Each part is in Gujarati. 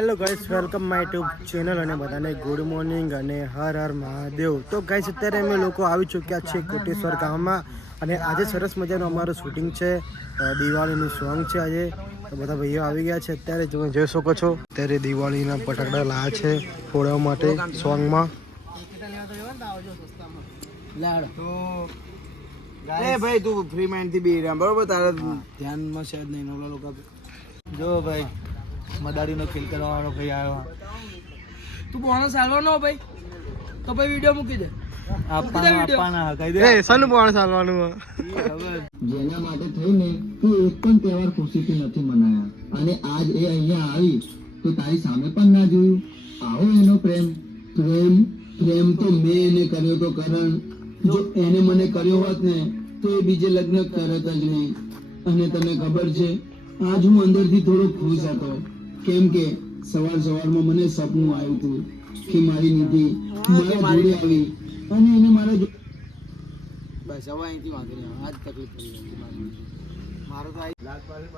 Hello guys, welcome my YouTube channel અને બધાને ગુડ મોર્નિંગ અને હર હર મહાદેવ. તો ગાઈસ, અત્યારે અમે લોકો આવી ચૂક્યા છે કોટેશ્વર ગામમાં અને આજે સરસ મજાનું અમારું શૂટિંગ છે. દિવાળીનું સોંગ છે આજે. તો બધા ભાઈઓ આવી ગયા છે. અત્યારે તમે જોઈ શકો છો, અત્યારે દિવાળીના ફટાકડા લાયા છે ફોડવા માટે સોંગમાં. એ ભાઈ તું ફ્રી માઇન્ડ થી બી રહ્યા બરોબર, તારા ધ્યાનમાં છે જ નહીં નવલા લોકો. જો ભાઈ મદારી નો ફીલ કરવા વાળો ભાઈ આવ્યો. તું બોનસ આલવાનો ભાઈ તો ભાઈ વિડિયો મૂકી દે. આપવાના કહી દે. એ સન બોણ ચાલવાનું જેના માટે થઈને તું એક પણ તહેવાર ખુશીથી નથી મનાયા અને આજ એ અહીંયા આવી તો તારી સામે પણ ના જોયું. આવો એનો પ્રેમ પ્રેમ પ્રેમ તો મેં એને કર્યો તો કરણ. જો એને મને કર્યો હોત ને તો એ બીજે લગ્ન કરત જ નહીં. અને તને ખબર છે, આજ હું અંદરથી થોડો ખુશ હતો, કેમ કે સવારમાં મને સપનું આવ્યું હતું કે મારી નિધિ મારા જોડે આવી અને એને મારા બસ હવે અહીંથી વાંધો નહીં. આજ તકલીફ પડી ગઈ મારો તો લાગ પાડે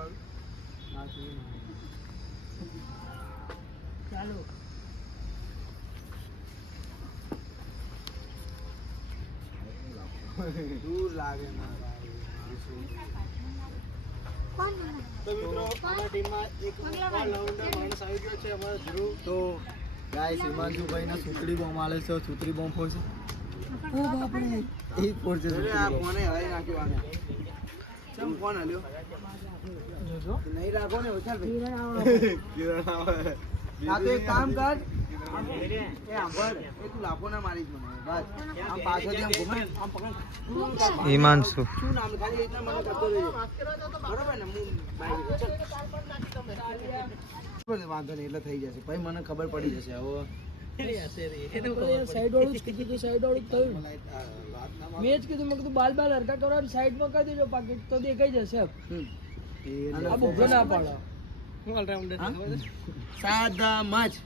ચાલો દૂર લાગે ના તો ગાઈસ હિમાંશુભાઈ ના સુતરી બોમ્બ આલે છે. સુતરી બોમ્બ ફોડશે. ઓ બાપ રે એ ફોડશે. આ કોને હલાઈ નાખ્યો આને? ચમ કોણ હલ્યો? નહીં રાખો ને ચાલ ભાઈ. કિરણ આવે. આ તો એક કામ કર. એ આંભળ એ તું લાફો ના મારીશ મને. બસ આમ પાછળથી આમ ઘુમાય આમ પકડ. હિમાંશુ શું નામ ખાલી એટલા મને કરતો રહેજો બરોબર ને. હું વાંધો નહીં એટલે થઈ જશે પછી મને ખબર પડી જશે. હવે સાઈડ વાળું જ કીધું તો સાઈડ વાળું જ થયું. મેં જ કીધું, મેં કીધું બાલ હરકા કરવા સાઈડમાં કરી દેજો, પાકીટ તો દેખાઈ જશે. આ ભૂખો ના પાડો. સાદા માછ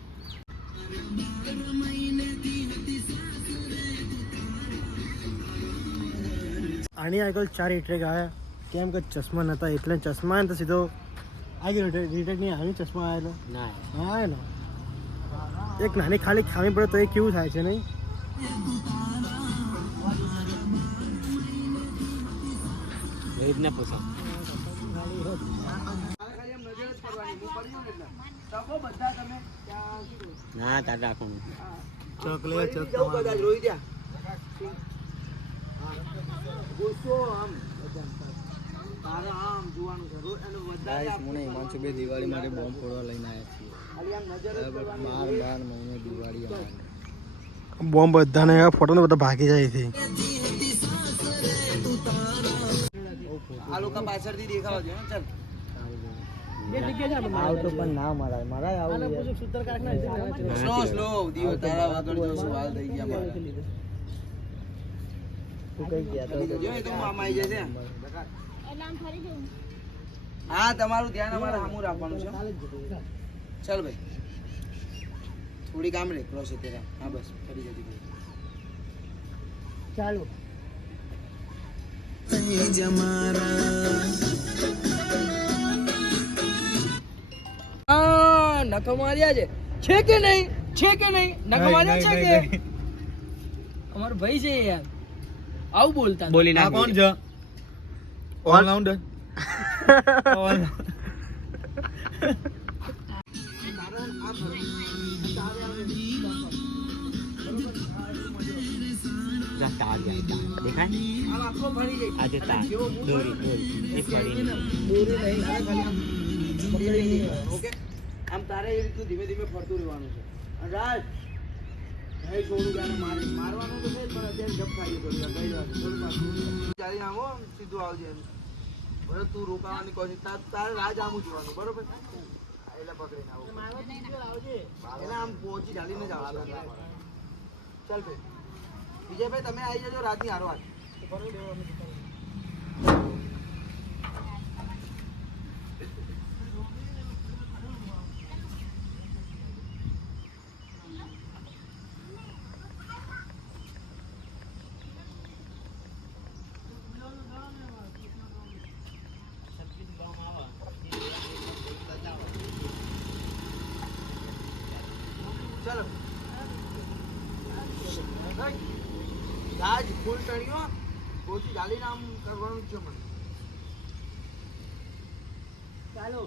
આની આગળ 4 રિટેક આવ્યા, કેમ કે ચશ્મા નહોતા એટલે ચશ્મા ને તો સીધો આવી ગયો. રિટેક નહીં આવી, ચશ્મા આવેલો ના હા એનો એક નાની ખાલી ખામી પડે તો એ કેવું થાય છે નહીં? ના તાર રાખવાનું ચોકલેટ કદાચ રોઈ દે. ગુસ્સો આમ તારે આમ જોવાનું છે રોજ અને વધારે મને હિમાંશુભાઈ દિવાળી માટે બોમ્બ ફોડવા લઈને આવ્યા છીએ. ખાલી આમ નજર જ 12 મહિને દિવાળી આવે. બોમ્બ બધાને ફોટો ને બધા ભાગી જાય છે. આ લોકો પાછળથી દેખાવા છે. ચાલ બે જગ્યા છે આવતો પણ ના મરાય આવું સૂત્ર કાઢના સ્લો દીવો તારા વગર જો શું હાલ થઈ ગયા મારા. તું કઈ ગયા તો જો એ તો મામા આવી જશે. હા તમારું ધ્યાન અમારે સામું રાખવાનું છે. ચાલ ભાઈ થોડી કામ રે ક્રોસ અત્યારે. હા બસ ફરી જતી ચાલો નખો માર્યા છે કે નહીં? છે કે નહીં? નખો માર્યા છે કે? અમારો ભાઈ છે યાર, આવું બોલતા બોલી ના. કોણ છે? ઓલરાઉન્ડર. ઓકે આમ તારે એ રીતનું ધીમે ધીમે ફરતું રહેવાનું છે. અને રાજ નહીં છોડું કે મારવાનું તો છે જ, પણ અત્યારે જપ ખાઈ થોડી વાર ગઈ વાત થોડું પાછું ચાલી આવો આમ સીધું આવજે એમ. બરાબર તું રોકાવાની કોઈ તારે રાજ આમું જોવાનું બરોબર. એટલે પકડીને આવો એટલે આમ પહોંચી ચાલીને જ આવશે. ચાલ ભાઈ વિજયભાઈ તમે આવી જજો રાજની હારવાર. ચાલો રાજ ફૂલ ટણીઓ ઓછી ચાલીને આમ કરવાનું જ છે મને ચાલો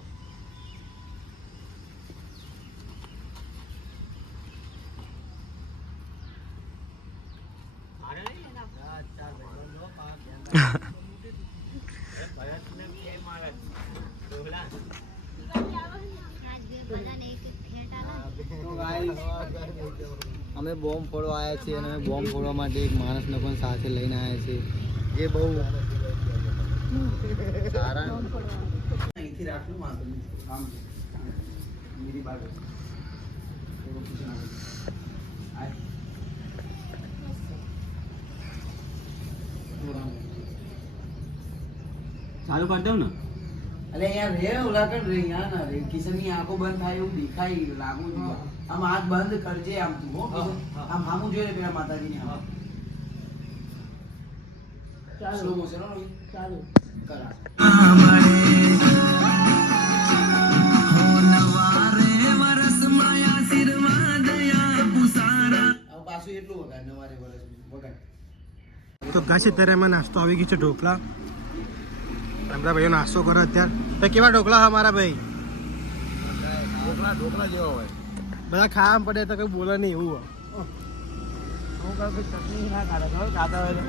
અમે બોમ્બ ફોડવા આવ્યા છીએ અને અમે બોમ્બ ફોડવા માટે એક માણસને પણ સાથે લઈને આવ્યા છીએ જે બહુ સારા અહીંથી રાખલું વાંધો નહીં કામ છે मेरी बात ચાલુ કરી દઉં ને અરે યાર રે ઉલાકડ રે યાર ના રે કિશનની આંખો બંધ થાય એવું દેખાય લાગુ છું આમ આંખ બંધ કરજે આમ તું હો કિશન આમ હામું જોઈ લે પેલા માતાજીની આમ ચાલો સ્લો મોશન હો ચાલો કરા હવે પાછું એટલું વગાડ નવારે વર્ષ વગાડ તો ગાઈસ અત્યારે એમાં નાસ્તો આવી ગયો છે ઢોકળા આપણા ભાઈઓ નાસ્તો કરે અત્યારે તો કેવા ઢોકળા હા મારા ભાઈ ઢોકળા જેવા હોય બધા ખાવા પડે તો કઈ બોલે નહીં એવું હું કાંઈ ચટણી ના ખાતા ખાતા હોય